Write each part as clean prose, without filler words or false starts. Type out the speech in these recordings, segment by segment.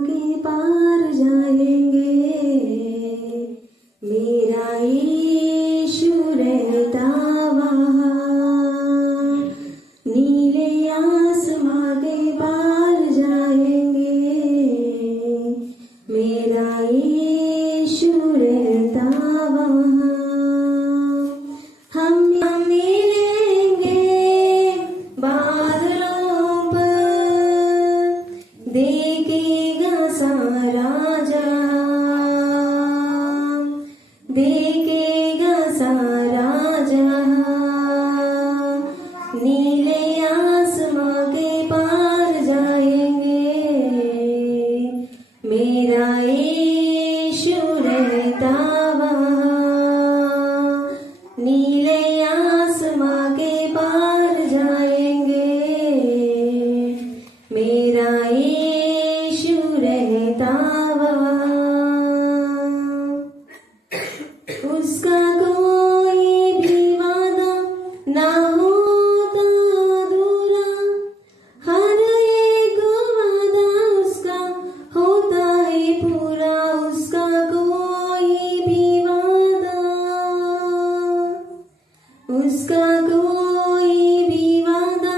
के पार जाएंगे, मेरा यीशु रहता वहाँ। नीले आसमां के पार जाएंगे, मेरा यीशु रहता वहाँ। हम मिलेंगे बादलों पर, देखेगा सारा जहां, देखेगा सारा जहां। नीले आसमां के पार जाएंगे, मेरा यीशु रहता वहाँ। नीले आसमां के पार जाएंगे, मेरा यीशु रहता वहाँ। उसका कोई भी वादा ना होता अधूरा, हर एक वादा उसका होता है पूरा। उसका कोई भी वादा, उसका कोई भी वादा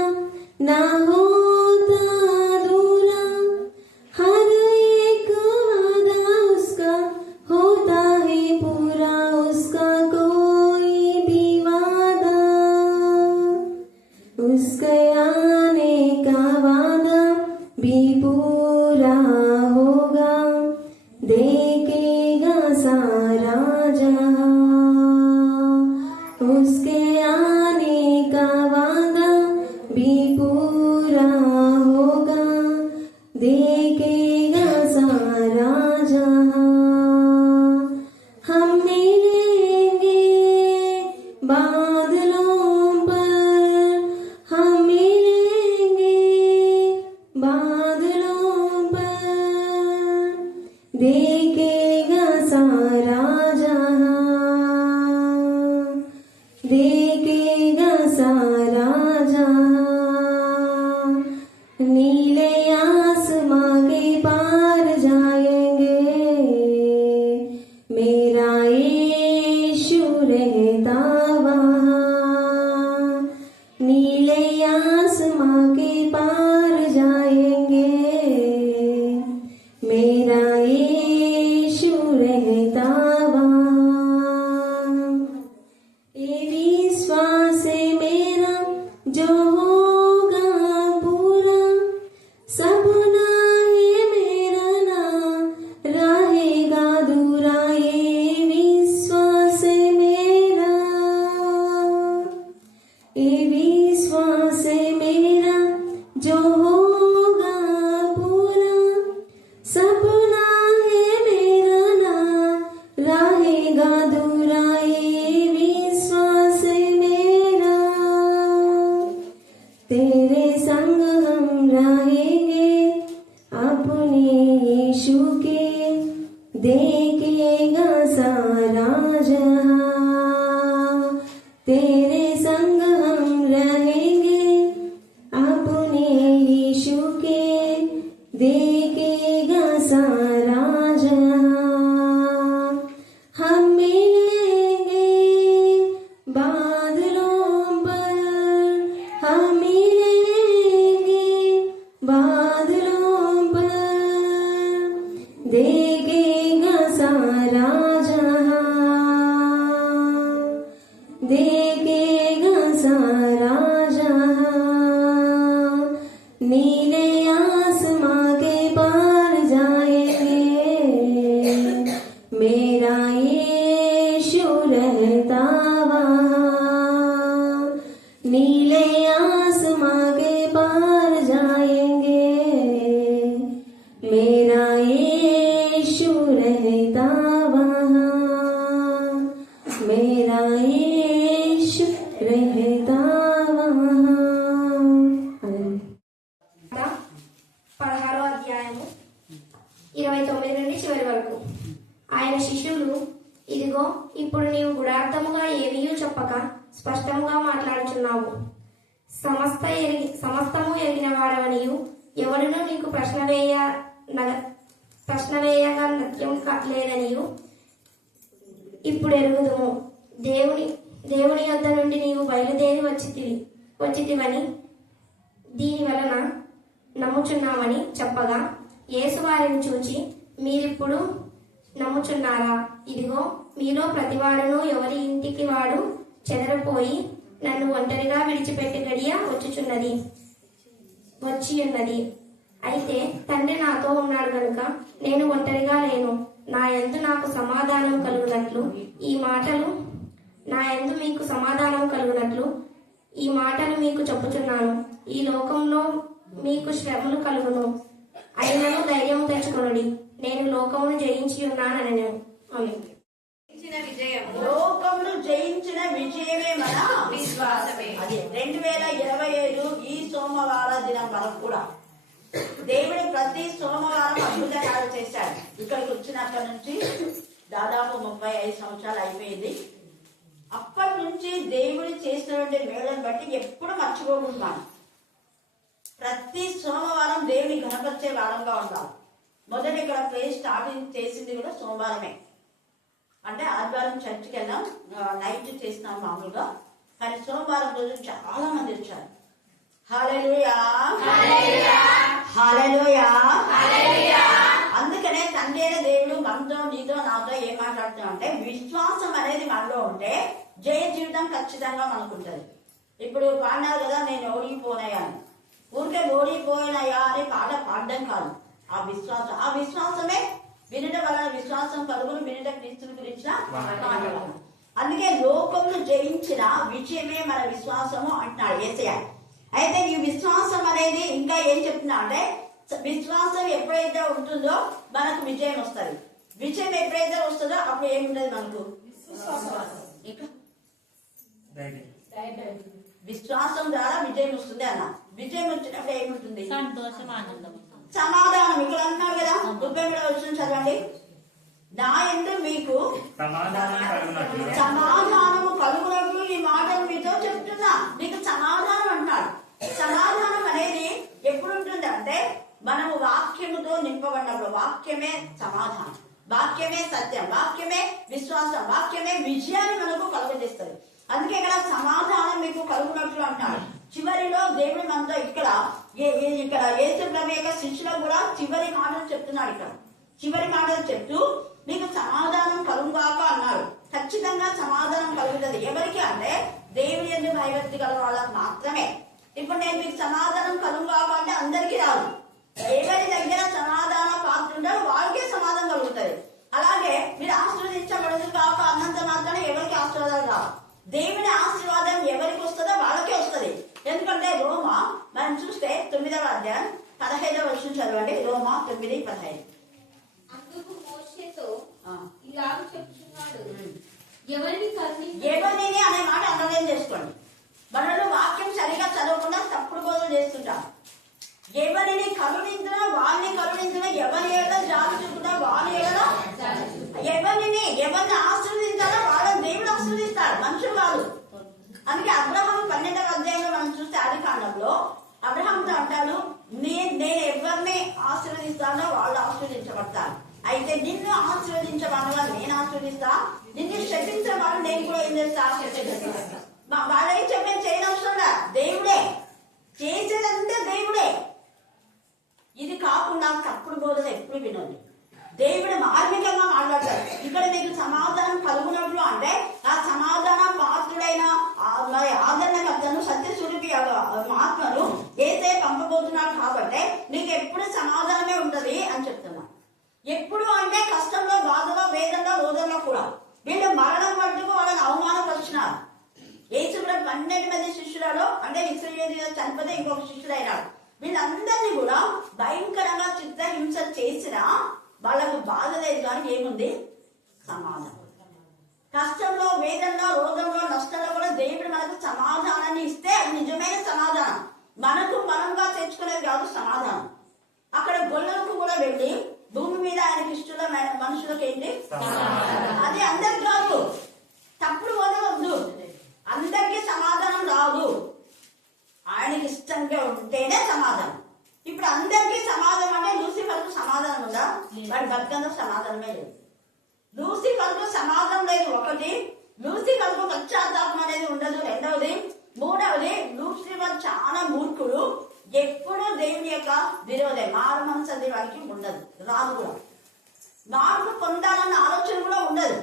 ना होता अधूरा, हर एक वादा उसका होता है पूरा। उसका कोई भी वादा, उसके आने का वादा भी पूरा होगा, देखेगा सारा जहां। उसके आने का वादा भी पूरा होगा, देखेगा सारा जहां। हम मिलेंगे बादलों पर, हम मिलेंगे बादलों पर, देखेगा सारा जहां, देखेगा सारा जहां। नीले आसमां के पार जाएंगे, मेरा यीशु रहता वहाँ। नीले आसमां के पार जाएंगे, मेरा यीशु रहता वहाँ। ये विश्वास है मेरा जो होगा पूरा, सपना है मेरा ना रहेगा दूरा। ये विश्वास है मेरा, ये विश्वास है मेरा जो होगा पूरा, सपना है मेरा ना रहेगा दूरा। ये विश्वास है मेरा, तेरे संग हम रहेंगे अपने यीशु के, देखेगा सारा जहां। तेरे संग हम रहेंगे अपने यीशु के, देखेगा सारा जहां। हम मिलेंगे बादलों पर, हम मिलेंगे बादलों पर, देखेगा सारा जहां, देखेगा सारा जहां। नीले आसमां के पार जाएंगे, मेरा यीशु रहता वहाँ। नीले आसमां के पार जाएंगे, मेरा यीशु रहता वहाँ। मेरा यीशु रहता वहाँ। 16వ అధ్యాయము 29 నుండి చివరి వరకు. ఆయన శిష్యులు, ఇదిగో ఇప్పుడు నీవు గుడార్థముగా ఏమీయూ చెప్పక స్పష్టముగా మాట్లాడుచున్నావు. సమస్తము ఎరిగిన వాడవనియు ఎవడునూ నీకు ప్రశ్న వేయ ప్రశ్న వేయగా నృత్యం లేదనియు ఇప్పుడు ఎరుగుదుము. దేవుని యొద్ద నుండి నీవు బయలుదేరి వచ్చితివని దీని వలన నమ్ముచున్నామని చెప్పగా, యేసు వారిని చూచి, మీరిప్పుడు నమ్ముచున్నారా? ఇదిగో మీలో ప్రతివాడును ఎవరి ఇంటికి వాడు చెదరపోయి నన్ను ఒంటరిగా విడిచిపెట్టి గడియ వచ్చి ఉన్నది. అయితే తండ్రి నాతో ఉన్నాడు గనుక నేను ఒంటరిగా లేను. నా యందు నాకు సమాధానం కలుగునట్లు ఈ మాటలు మీకు సమాధానం కలుగునట్లు ఈ మాటలు మీకు చెప్పుచున్నాను. ఈ లోకంలో మీకు శ్రమలు కలుగును, అయినను ధైర్యం తెచ్చుకొనుడి, నేను లోకమును జయించి ఉన్నానని. లోకమును జయించిన విజయమే మన విశ్వాసమే. అది 2027 ఈ సోమవార దినం వరకు కూడా దేవుడు ప్రతి సోమవారం అద్భుత కార్యాలు చేశాడు. ఇక్కడికి వచ్చినప్పటి నుంచి దాదాపు 35 సంవత్సరాలు అయిపోయింది. అప్పటి నుంచి దేవుడు చేసినటువంటి మేళను బట్టి ఎప్పుడు మర్చిపోకుంటున్నాను. ప్రతి సోమవారం దేవుని గణపరిచే వారంగా ఉండాలి. మొదట ఇక్కడ ప్రేయర్ స్టార్టింగ్ చేసింది కూడా సోమవారమే. అంటే ఆదివారం చర్చికి వెళ్ళాం, నైట్ చేసినాం మామూలుగా. కానీ సోమవారం రోజు చాలా మంది వచ్చారు. హల్లెలూయా, హల్లెలూయా. అందుకనే తండ్రి అయిన దేవుడు మనతో నీతో నాతో ఏం మాట్లాడుతున్నాం అంటే, విశ్వాసం అనేది మనలో ఉంటే జయ జీవితం ఖచ్చితంగా మనకుంటది. ఇప్పుడు పాడినారు కదా, నేను ఓడిపోయినాయా అని. ఊరికే ఓడిపోయినాయా అని పాట పాడడం కాదు. ఆ విశ్వాసమే వినడం వలన విశ్వాసం కలుగును, వినడం క్రీస్తుని గురించిన మాటలు. అందుకే లోకమును జయించిన విజయమే మన విశ్వాసము అంటున్నాడు యేసయ్య. అయితే ఈ విశ్వాసం అనేది ఇంకా ఏం చెప్తున్నా అంటే, విశ్వాసం ఎప్పుడైతే ఉంటుందో మనకు విజయం వస్తుంది. విజయం ఎప్పుడైతే వస్తుందో అప్పుడు ఏముండదు మనకు. ఇంకా విశ్వాసం ద్వారా విజయం వస్తుంది అన్న. విజయం వచ్చినప్పుడు ఏముంటుంది? సమాధానం. ఇక్కడ అన్నారు కదా, 30 వచ్చిన చదవండి. నా యందు మీకు సమాధానము కలుగునట్లు ఈ మాటలు మీతో చెప్తున్నా. మీకు సమాధానం అంటున్నాడు. సమాధానం అనేది ఎప్పుడు ఉంటుంది అంటే, మనము వాక్యముతో నింపబడినప్పుడు. వాక్యమే సమాధానం, వాక్యమే సత్యం, వాక్యమే విశ్వాసం, వాక్యమే విజయాన్ని మనకు కలుగజేస్తుంది. అందుకే ఇక్కడ సమాధానం మీకు కలుగునట్లు అంటున్నాడు. చివరిలో దేవుడు మనతో ఇక్కడ యేసు ప్రభు యొక్క శిష్యులకు కూడా చివరి మాటలు చెప్తున్నాడు. ఇక్కడ చివరి మాటలు చెప్తూ మీకు సమాధానం కలుగుగాక అన్నాడు. ఖచ్చితంగా సమాధానం కలుగుతుంది. ఎవరికి అంటే దేవుని యందు భయభక్తి గల వాళ్ళకి మాత్రమే. ఇప్పుడు నేను మీకు సమాధానం కలుగుగాక అంటే అందరికీ రాదు. ఎవరి దగ్గర సమాధాన పాత్ర ఉంటారో వాళ్ళకే సమాధానం కలుగుతుంది. అలాగే మీరు ఆశీర్వదించబడదు కాక అన్నంత మాత్రమే ఎవరికి ఆశీర్వాదాలు రావు. దేవుని ఆశీర్వాదం ఎవరికి వస్తుందో వాళ్ళకే వస్తుంది. ఎందుకంటే రోమా మనం చూస్తే 9వ అధ్యాయం 15వ వచనం చదవండి. రోమా 9:15. అందుకు మోషేతో ఇలాగ చెప్తున్నాడు, ఎవరిని అనే మాట అండర్లైన్ చేసుకోండి. మనలో వాక్యం సరిగా చదవకుండా తప్పుడు బోధలు చేస్తుంటాం. ఎవరిని కరుణించినా వారిని కరుణించినా, ఎవరి ఏదో జాలి చూపుతా వారి ఏదో, ఎవరిని ఆశీర్వదించాలో వాళ్ళని దేవుడు ఆశీర్వదిస్తాడు, మనుషులు కాదు. అందుకే అబ్రహాం 12వ అధ్యాయంలో మనం చూస్తే ఆదికాండంలో అబ్రహాంతో అంటాడు, నేను ఎవరిని ఆశీర్వదిస్తానో వాళ్ళు ఆశీర్వదించబడతారు. అయితే నిన్ను ఆశీర్వదించబడిన నేను ఆశీర్వదిస్తా, నిన్ను శపించిన వాళ్ళు నేను కూడా ఏం చేస్తా, వాళ్ళేం చెప్పేది చేయనవసరంగా దేవుడే చేసేదంటే దేవుడే. ఇది కాకుండా తప్పుడు బోధలు ఎప్పుడు వినండి. దేవుడు మార్మికంగా మాట్లాడతాడు. ఇక్కడ మీకు సమాధానం కలుగునట్లు అంటే ఆ సమాధాన పాత్రుడైన ఆదరణకర్తను సత్యస్వరూపి ఆత్మను ఏసే పంపబోతున్నాడు. కాబట్టి నీకు ఎప్పుడు సమాధానమే ఉంటది అని చెప్తున్నా. ఎప్పుడు అంటే కష్టంలో, బాధలో, వేదనలో, రోదంలో కూడా. వీళ్ళు మరణం మట్టుకు వాళ్ళని అవమానపరిచినారు. యేసు 12 మంది శిష్యులలో అంటే ఇశ్రాయేలీయులు చనిపోతే ఇంకొక శిష్యుడు అయినాడు. వీళ్ళందరినీ కూడా భయంకరంగా చిత్రహింస చేసినా వాళ్ళకు బాధ లేదు. కానీ ఏముంది? సమాధానం. కష్టంలో, వేదనలో, రోగంలో, నష్టంలో కూడా దేవుడు మనకు సమాధానాన్ని ఇస్తే అది నిజమైన సమాధానం. మనంగా తెచ్చుకునేది కాదు సమాధానం. అక్కడ గొల్లలకు కూడా వెళ్ళి భూమి మీద ఆయనకి ఇష్టమైన మనుషులకు ఏంటి అది అందరికి కాదు. తప్పుడు వదలవద్దు. అందరికీ సమాధానం రాదు. ఆయనకి ఇష్టంగా ఉంటేనే సమాధానం. ఇప్పుడు అందరికీ సమాధానం అంటే లూసిఫర్కు సమాధానం ఉందా? వాడు లూసిఫర్కు సమాజం లేదు. ఒకటి, లూసిఫర్కు పశ్చాత్తాపం అనేది ఉండదు. రెండవది, మూడవది, లూసిఫర్ చాలా మూర్ఖుడు, ఎప్పుడూ దేవుని యొక్క విరోధే, మారు మనసు అది వారికి ఉండదు, రాదు కూడా. మార్పు పొందాలన్న ఆలోచన కూడా ఉండదు.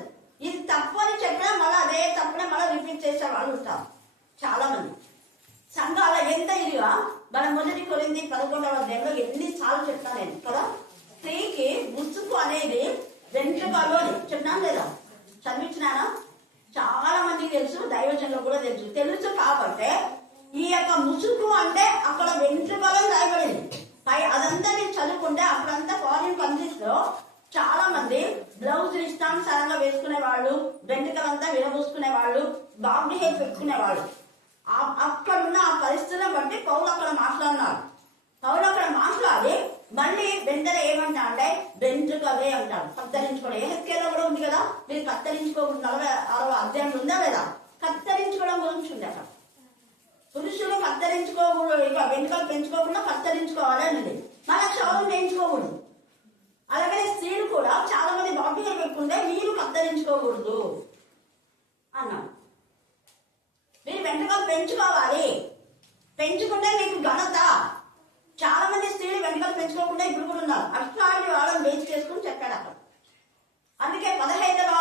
ఇది తప్పు అని చెప్పినా మళ్ళీ అదే తప్పునే మళ్ళీ రిపీట్ చేసే వాళ్ళు ఉంటారు చాలా మంది. సంఘాల ఎంత ఇదిగా మన 1 కొరింథీ 11వ అధ్యాయంలో ఎన్నిసార్లు చెప్తాను నేను కదా, స్త్రీకి ముసుగు అనేది వెంట్రుకలోని చెప్పినాను లేదా, చదివించినానా? చాలా మందికి తెలుసు, దైవజనులకు కూడా తెలుసు కాబట్టి ఈ యొక్క ముసుగు అంటే అక్కడ వెంట్రుకలో రాయబడింది. అదంతా నేను చదువుకుంటే అప్పుడంతా ఫారిన్ కంట్రీస్ లో చాలా మంది బ్లౌజ్ ఇష్టానుసారంగా వేసుకునే వాళ్ళు, వెంట్రుకలంతా విరబూసుకునే వాళ్ళు, బాబీ హెయిర్ పెట్టుకునే వాళ్ళు. అక్కడున్న ఆ పరిస్థితులను బట్టి పౌలు అక్కడ మాట్లాడినాడు. పౌలు అక్కడ మాట్లాడి మళ్ళీ వెంటనే ఏమంటా అంటే వెంట్రుకలే అంటాడు, కత్తరించుకోవడం. ఎహెజ్కేల్లో కూడా ఉంది కదా, మీరు కత్తరించుకోకూడదు, 46వ అధ్యాయంలో ఉందా లేదా, కత్తరించుకోవడం గురించి ఉంది అక్కడ. పురుషులు కత్తరించుకోకూడదు, ఇక వెంట్రుకలు పెంచుకోకుండా కత్తరించుకోవాలి అనేది, మళ్ళీ క్షౌరం చేయించుకోకూడదు. అలాగే స్త్రీలు కూడా చాలా మంది బాబీగా పెట్టుకుంటే మీరు కత్తరించుకోకూడదు అన్నాడు. మీరు వెంట్రుకలు పెంచుకోవాలి, పెంచుకుంటే మీకు ఘనత. చాలా మంది స్త్రీలు వెంట్రుకలు పెంచుకోకుండా ఇప్పుడు కూడా ఉన్నారు. అట్లాంటి వాళ్ళని బేస్ చేసుకుని చెప్పాడు అక్కడ. అందుకే 15వ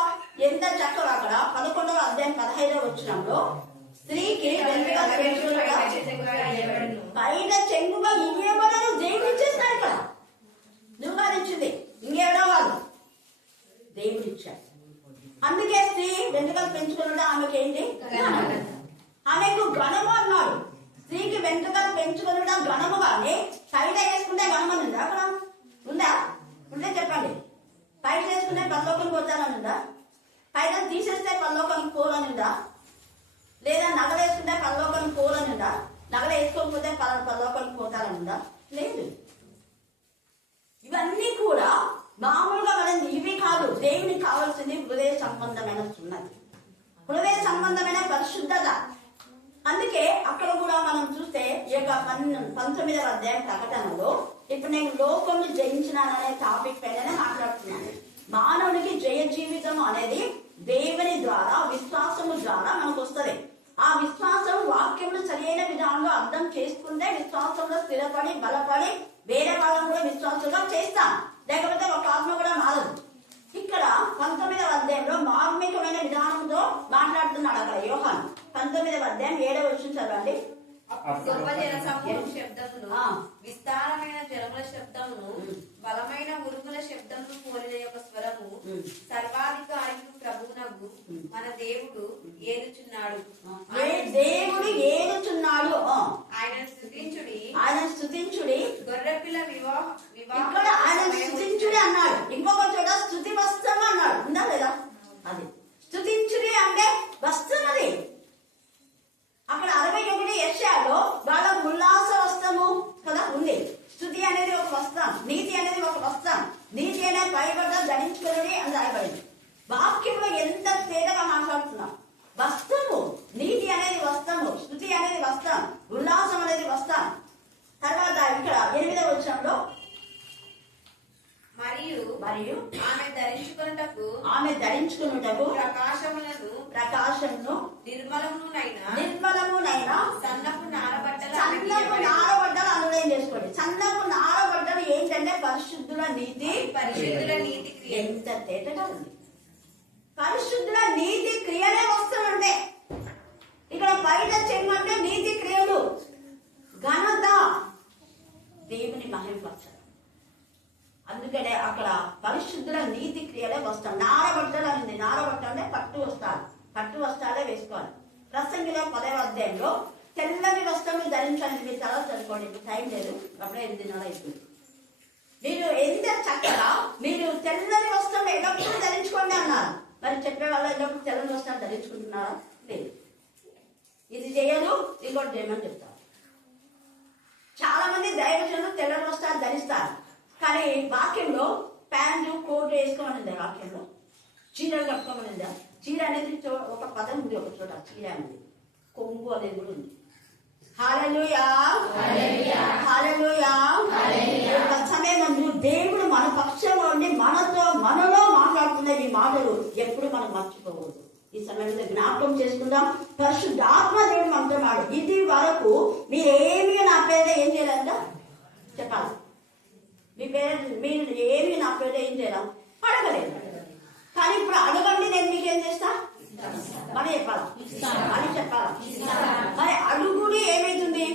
ఎంత చక్కగా అక్కడ 11వ అధ్యాయం 15వ వచనంలో స్త్రీకి వెంట్రుకలు పెంచుకోగా బయట చెంగుగా ఇవ్వబడను దేవుడు ఇచ్చేస్తున్నాడు. ఇక్కడ నువ్వు ఇచ్చింది ఇంకెవరో వాళ్ళు, దేవుడు ఇచ్చాడు. అందుకే స్త్రీ వెంట్రుకలు పెంచుకున్నట్టు ఆమెకి ఏంటి, ఆమెకు ఘనము అన్నాడు. స్త్రీకి వెంట్రుకలు పెంచుకున్నట్టు ఘనము, కానీ పైట వేసుకుంటే ఘనమని ఉందా? అక్కడ ఉందా? ఉంటే చెప్పండి. పైట వేసుకుంటే పరలోకానికి పోతానని ఉందా? పైట తీసేస్తే పరలోకానికి పోలని ఉందా? లేదా నగలు వేసుకుంటే పరలోకానికి పోలని ఉందా? నగలు వేసుకోకపోతే పరలోకానికి పోతారని ఉందా? లేదు. ఇవన్నీ కూడా మామూలుగా మనం ఇవి కాదు. దేవునికి కావాల్సింది హృదయ సంబంధమైన సున్నతి, హృదయ సంబంధమైన పరిశుద్ధత. అందుకే అక్కడ కూడా మనం చూస్తే ఈ యొక్క 19వ అధ్యాయం ప్రకటనలో ఇప్పుడు నేను లోకము జయించినాననే టాపిక్ పైన మాట్లాడుతున్నాను. మానవునికి జయ జీవితం అనేది దేవుని ద్వారా, విశ్వాసము ద్వారా మనకు వస్తుంది. ఆ విశ్వాసం వాక్యములు సరైన విధానంలో అర్థం చేసుకుంటే విశ్వాసంలో స్థిరపడి బలపడి వేరే వాళ్ళని కూడా విశ్వాసంగా చేస్తాం, లేకపోతే ఒక ఆత్మ కూడా మారదు. ఇక్కడ 19వ అధ్యాయంలో మార్మికమైన విధానంతో మాట్లాడుతున్నాడు అక్కడ యోహాను. 19వ అధ్యాయం 7వ వచనం చదవండి. గొప్ప జన సమూహం శబ్దమును, విస్తారమైన జనముల శబ్దమును, బలమైన ఉరుముల శబ్దమును పోలిన యొక్క స్వరము, సర్వాధికారికి ప్రభువునగు మన దేవుడు ఏలుచున్నాడు. దేవుడు ఏలుచున్నాడు, ఆయనను స్తుతించుడి, ఆయన స్తుతించుడి. గొర్రెపిల్ల ఇక్కడ ఆయన స్తుతించుడి అన్నాడు. ఇంకొక చోట స్తుతి వస్త్రం అన్నాడు, ఉందా లేదా? అది స్తుతించుడి అంటే వస్త్రం. అది అక్కడ 61 యెషయాలో వాళ్ళ ఉల్లాస వస్త్రము కదా ఉంది. స్తుతి అనేది ఒక వస్త్రం, నీతి అనేది ఒక వస్త్రం. నీతి అనేది పైబడ్డ ధరించుకుని అని రాయబడింది. వాక్యంలో ఎంత తేదగా మాట్లాడుతున్నాం. వస్త్రము, నీతి అనేది వస్త్రము, స్తుతి అనేది వస్త్రం, ఉల్లాసం అనేది వస్త్రం. తర్వాత ఇక్కడ 8వ వచనంలో మరియు ఆమె ధరించుకున్నటకు ప్రకాశమును నిర్మలమునైనా సన్నపు నారబట్టలు అనులయం చేసుకోండి. సన్నపు నారబట్టలు ఏంటంటే పరిశుద్ధుల నీతి క్రియ. ఎంత తేటగా ఉంది. పరిశుద్ధుల నీతి క్రియలే వస్తుందంటే ఇక్కడ బయట చెమ్మంటే నీతి క్రియలు, ఘనత, దేవుని మహిమపరచాలి. అందుకనే అక్కడ పరిశుద్ధుల నీతి క్రియలే వస్తాం. నారబట్టలు అనేది, నారబట్ట అంటే పట్టు వస్త్రాలు, పట్టు వస్త్రాలే వేసుకోవాలి. ప్రసంగిలో 10వ అధ్యాయంలో తెల్లని వస్త్రములు ధరించాలని మీరు తర్వాత చదువుకోండి, టైం లేదు, అప్పుడే 8:30 అవుతుంది. మీరు ఎంత చక్కగా మీరు తెల్లని వస్త్రం ఎల్లప్పుడూ ధరించుకోండి అన్నారు. మరి చెప్పే వాళ్ళు ఎల్లప్పుడు తెల్లని వస్త్రాలు ధరించుకుంటున్నారా? లేదు. ఇది చేయదు, ఇంకోటి చేయమని చెప్తారు. చాలా మంది దైవజనులు తెల్లని వస్త్రాలు ధరిస్తారు, కానీ వాక్యంలో ప్యాంటు కోట్ వేసుకోమనిందా? వాక్యంలో చీరలు కట్టుకోమనిందా? చీర అనేది ఒక పదం ఉంది, ఒక చోట చీర అనేది, కొంగు అనేది కూడా ఉంది. హల్లెలూయా, హల్లెలూయా. సమయం దేవుడు మన పక్షంలో ఉండి మనలో మాట్లాడుతున్న ఈ మాటలు ఎప్పుడు మనం మర్చిపోకూడదు. ఈ సమయంలో జ్ఞాపకం చేసుకుందాం. పరిశుద్ధాత్మ దేవుడు మనతో మాట, ఇది వరకు మీరేమీ నా పేద ఏం చేయాలంట చెప్పాలి. మీ పేరు మీరు ఏమీ నా పేద ఏం చేయాలి అడగలేదు, కానీ ఇప్పుడు అడగండి, నేను మీకేం చేస్తా మరి చెప్పాలా అని చెప్పాలా. మరి అడుగుడి ఏమైతుంది,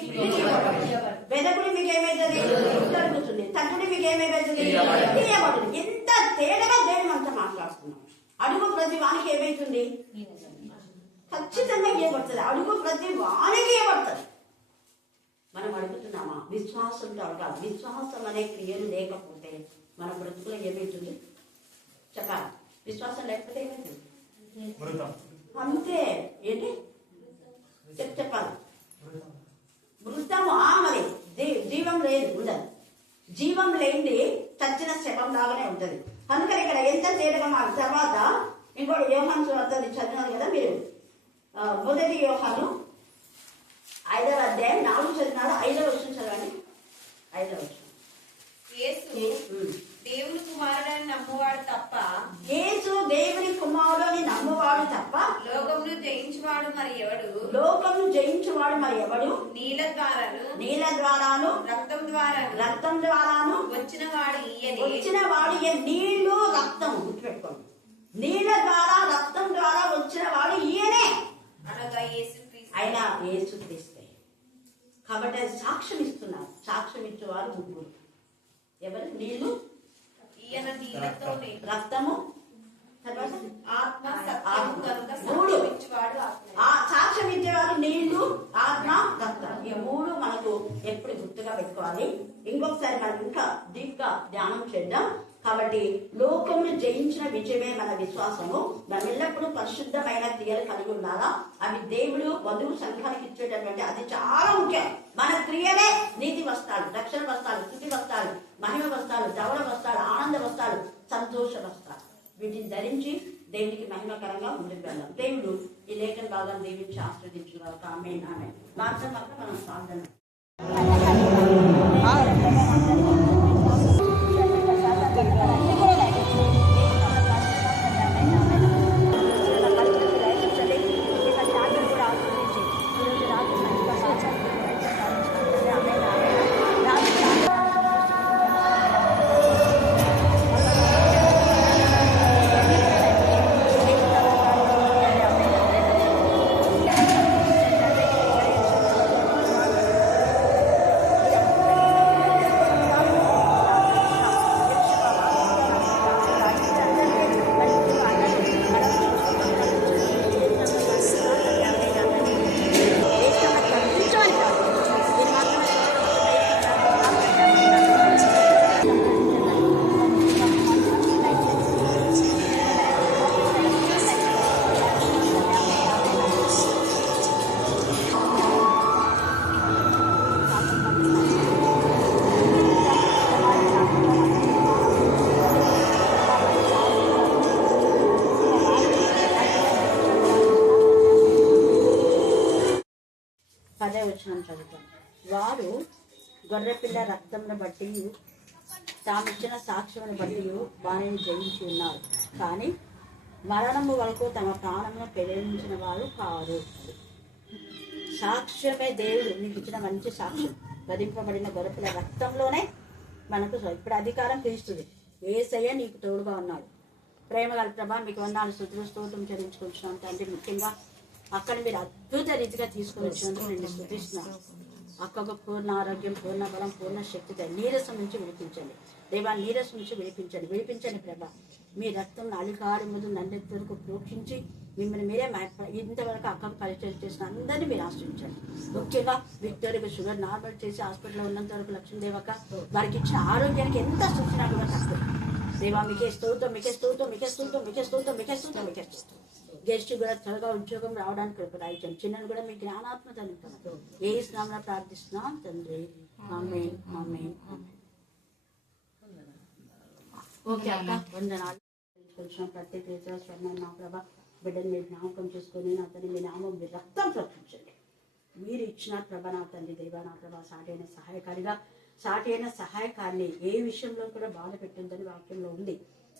వెదకుడి మీకు ఏమైతుంది దొరుకుతుంది, తగ్గుడి మీకు ఏమైతుంది తీయబడుతుంది. ఎంత తేడాగా దేవుడు మనతో మాట్లాడుతున్నాం. అడుగు ప్రతి వానికి ఏమైతుంది ఖచ్చితంగా ఇవ్వబడుతుంది. అడుగు ప్రతి వానికి ఇవ్వబడుతుంది. మనం అడుగుతున్నామా? విశ్వాసంతో అడగాలి. విశ్వాసం అనే క్రియలు లేకపోతే మన బ్రతుకులో ఏమైతుంది చెప్పాలి. విశ్వాసం లేకపోతే ఏమైతుంది అంతే. ఏంటి చెప్పాలి మృతము. మరి జీవం లేదు, ఉండదు. జీవం లేనిది చచ్చిన శవం లాగానే ఉంటుంది. అందుకని ఇక్కడ ఎంత తేడాగా మాకు. తర్వాత ఇంకోటి యోహాను సువార్త చదివినారు కదా మీరు, మొదటి యోహాను 5వ అధ్యాయం 4 చదివినారు. 5వ వచనం చదవండి. 5వ వచనం. దేవుని కుమారుడని నమ్మువాడు తప్ప, యేసు దేవుని కుమారుడని నమ్మువాడు తప్ప లోకమును జయించువాడు మరి ఎవడు, లోకమును జయించువాడు మరి ఎవడు, నీళ్ళ ద్వారాను రక్తం ద్వారాను వచ్చిన వాడు నీళ్లు రక్తం గుర్తుపెట్టుకోండి. నీళ్ళ ద్వారా రక్తం ద్వారా వచ్చిన వాడు ఈయనే, అనగా యేసుక్రీస్తు. ఆయన యేసుక్రీస్తే. కాబట్టి సాక్ష్యం ఇస్తున్నారు. సాక్ష్యం ఇచ్చేవారు ముగ్గురు. ఎవరు? నీళ్లు, ఈయన నీళ్ళతోనే, రక్తము, ఆత్మ, సత్యము కనుక మూడు. సాక్ష్యమిచ్చువాడు ఆత్మ. సాక్ష్యం ఇచ్చేవారు నీళ్లు, ఆత్మ, రక్తం. ఈ మూడు మనకు ఎప్పుడు గుర్తుగా పెట్టుకోవాలి. ఇంకొకసారి మనం ఇంకా డీప్ గా ధ్యానం చేద్దాం. కాబట్టి లోకమును జయించిన విజయమే మన విశ్వాసము. మనం ఎల్లప్పుడూ పరిశుద్ధమైన క్రియలు కలిగి ఉండాలా. అవి దేవుడు వధువు సంఘానికి ఇచ్చేటటువంటి అది చాలా ముఖ్యం. మన క్రియలే నీతి వస్త్రాలు, రక్షణ వస్త్రాలు, స్థుతి వస్త్రాలు, మహిమ వస్త్రాలు, ధవళ వస్త్రాలు, ఆనంద వస్త్రాలు, సంతోష వస్త్రాలు. వీటిని ధరించి దేవునికి మహిమకరంగా ముందుకు వెళ్దాం. దేవుడు ఈ లేఖన భాగాన్ని దీవించి ఆస్వాదించున్నారు. ఆమేన్ ఆమేన్. మాత్రం మనం ప్రార్థన. చదువుతాం. వారు గొర్రెపిల్ల రక్తంను బట్టి తామిచ్చిన సాక్ష్యమును బట్టి వారిని జయించి ఉన్నారు, కానీ మరణము వరకు తమ ప్రాణమును పెళ్లించిన వారు కారు. సాక్ష్యమే దేవుడు నీకు ఇచ్చిన మంచి సాక్ష్యం. వధింపబడిన గొర్రెపిల్ల రక్తంలోనే మనకు ఇప్పుడు అధికారం క్రీస్తుది. యేసయ్య నీకు తోడుగా ఉన్నాడు. ప్రేమగల ప్రభా మీకు వందనాలు, స్తుతులు, స్తోత్రం చెల్లించుకుంటున్నాను తండ్రి. ముఖ్యంగా అక్కడ మీరు అద్భుత రీతిగా తీసుకుని వచ్చినందుకు నేను స్తుతిస్తున్నాను. అక్కకు పూర్ణ ఆరోగ్యం, పూర్ణ బలం, పూర్ణ శక్తి నీరసం నుంచి విడిపించండి దేవా, నీరసం నుంచి విడిపించండి ప్రభా. మీ రక్తం అలికాడి ముందు నన్నెత్తి వరకు ప్రోక్షించి మిమ్మల్ని మీరే ఇంతవరకు అక్కకు పరిచయం చేసిన అందరినీ మీరు ఆశ్రయించండి. ముఖ్యంగా విక్టోరియా షుగర్ నార్మల్ చేసి హాస్పిటల్లో ఉన్నంత వరకు లక్ష్మీ దేవక వారికి ఇచ్చిన ఆరోగ్యానికి ఎంత సూచన కూడా తక్కువ దేవా. మీకే స్తోత్రం, మీకే స్తోత్రం, మీకే స్తోత్రం, మీకే స్తోత్రం, మీకే స్తోత్రం, మీకే స్తోత్రం. గెస్ట్ కూడా త్వరగా ఉద్యోగం రావడానికి కృపదాయించండి. చిన్నను కూడా మీ జ్ఞానాత్మత నింపండి. ఏ స్నామంలో ప్రార్థిస్తున్నాం తండ్రి. ఆమేన్, ఆమేన్, ఆమేన్. ఓకే అక్క, వందనాలు. ప్రత్యేక స్వర్ణ నా ప్రభా బిడ్డని మీరు జ్ఞాపకం చేసుకొని నా తండ్రి మీ నామం మీరు రక్తం ప్రకటించండి. మీరు ఇచ్చిన ప్రభ నా తండ్రి దేవా నా ప్రభా సాటి అయిన సహాయకారిని ఏ విషయంలో కూడా బాధ పెట్టిందని వాక్యంలో ఉంది.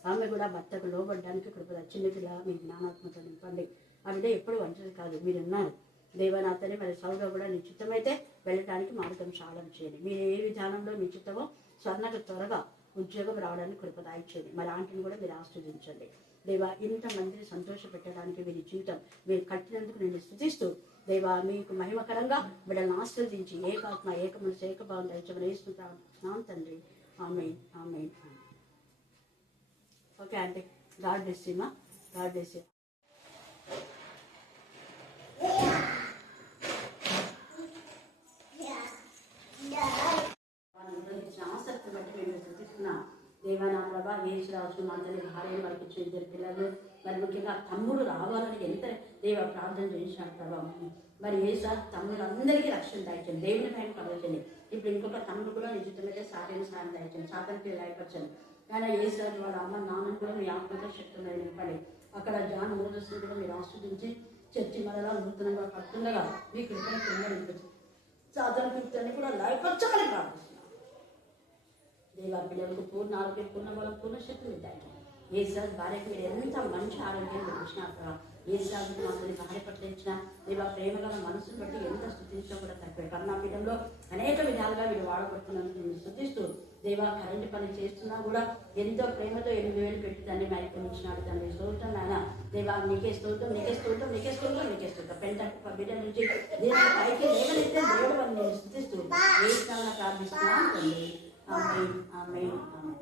ఆమె కూడా భర్తకు లోబడ్డానికి కృపద చిన్నపిల్ల మీ జ్ఞానాత్మక నింపండి. ఆ బిడ్డ ఎప్పుడు ఒంటరి కాదు, మీరున్నారు. దేవనాథని మరి సౌలో కూడా నిశ్చితమైతే వెళ్ళడానికి మార్గం సాధన చేయండి. మీరు ఏ విధానంలో నిశ్చితమో స్వర్ణకు త్వరగా ఉద్యోగం రావడానికి కృపదాయి చేయండి. మరి ఆంటీని కూడా మీరు ఆస్వాదించండి. దేవా, ఇంతమందిని సంతోష పెట్టడానికి వీరి జీవితం మీరు కట్టినందుకు నేను స్తుతిస్తూ దేవా మీకు మహిమకరంగా బిడ్డలను ఆస్వాదించి ఏకాత్మ ఏక మనసు ఏకభావం దయచమని వేసుకుంటున్నాను తండ్రి. ఆమేన్ ఆమేన్. Okay aunty, God bless you మా, గాడ్ బ్లెస్ యు. ఆసక్తి బట్టి మేము స్థుతిస్తున్నాం. దేవా నా ప్రభా యేసురాజు మా తల్లి భార్యను వారికి ఇచ్చిన ఇద్దరు పిల్లలు, మరి ముఖ్యంగా తమ్ముడు రావాలని ఎంత దేవ ప్రార్థన చేసినాడు ప్రభా. మరి యేసురాజు తమ్ముడు అందరికీ రక్షణ దాయించండి, దేవుని పైన కలవచండి. ఇప్పుడు ఇంకొక తమ్ముడు కూడా నిజమైతే సారైన సాయం దాయించండి, సాతానికి రాయపరచండి. కానీ యేసురాజు వాళ్ళ అమ్మ నాన్నను కూడా మీ ఆత్మతో శక్తులు నింపండి. అక్కడ జాన్ మోదస్ని కూడా మీరు ఆస్వాదించి చర్చి మరలా నూతనంగా కడుతుండగా మీ కృపను కింద సాధన కృత్యాన్ని కూడా లయపరచమని ప్రార్థిస్తున్నాం. దేవా పిల్లలకు పూర్ణ ఆరోగ్యం, పూర్ణ బలం, పూర్ణ శక్తులు ఉంటాయి. ఏ సార్ భార్యకు మీరు ఎంత మంచి ఆరోగ్యం ఇచ్చినారు. ఏ సార్ మాకు భార్య పట్ల ఇచ్చిన దేవా ప్రేమగల మనసును బట్టి ఎంత స్థుతించడం కూడా తక్కువే. కరుణాపీఠంలో అనేక విధాలుగా మీరు వాడబడుతున్నందుకు మీరు స్థుతిస్తూ దేవా కరెంటు పని చేస్తున్నా కూడా ఎంతో ప్రేమతో 8,000 పెట్టి దాన్ని మైకునిచ్చినాడు తండ్రి. స్తోత్రం నాయన దేవా, నీకే స్తోత్రం, నీకే స్తోత్రం, నీకే స్తోత్రం, నీకే స్తోత్రం. పెంట బిడ్డ నుంచి దేవుని పైకి లేవనైతే దేవుడు అని నేను స్థుతిస్తూ ఏ స్థానంలో ప్రార్థిస్తున్నాను తండ్రి. ఆమేన్ ఆమేన్ ఆమేన్.